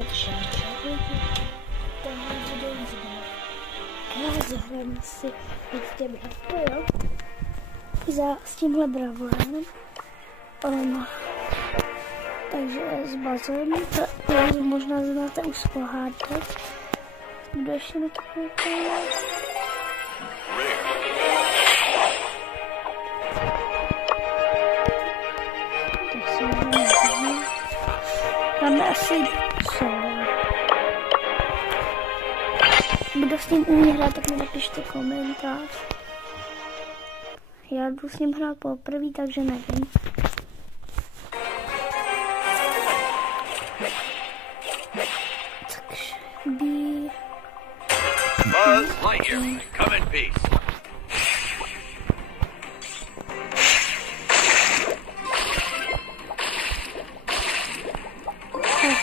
Takže tohle video zahrajeme si prostě bravko, jo? S tímhle bravorem. Takže s bazem, to možná znáte už z pohádek. Kdo ještě na to koukal? Tak si můžeme. Máme asi solo. Kdo s ním umí hrát, tak mi napište komentář. Já jdu s ním hrát poprvé, takže nevím. Buzz Lightyear, come in peace.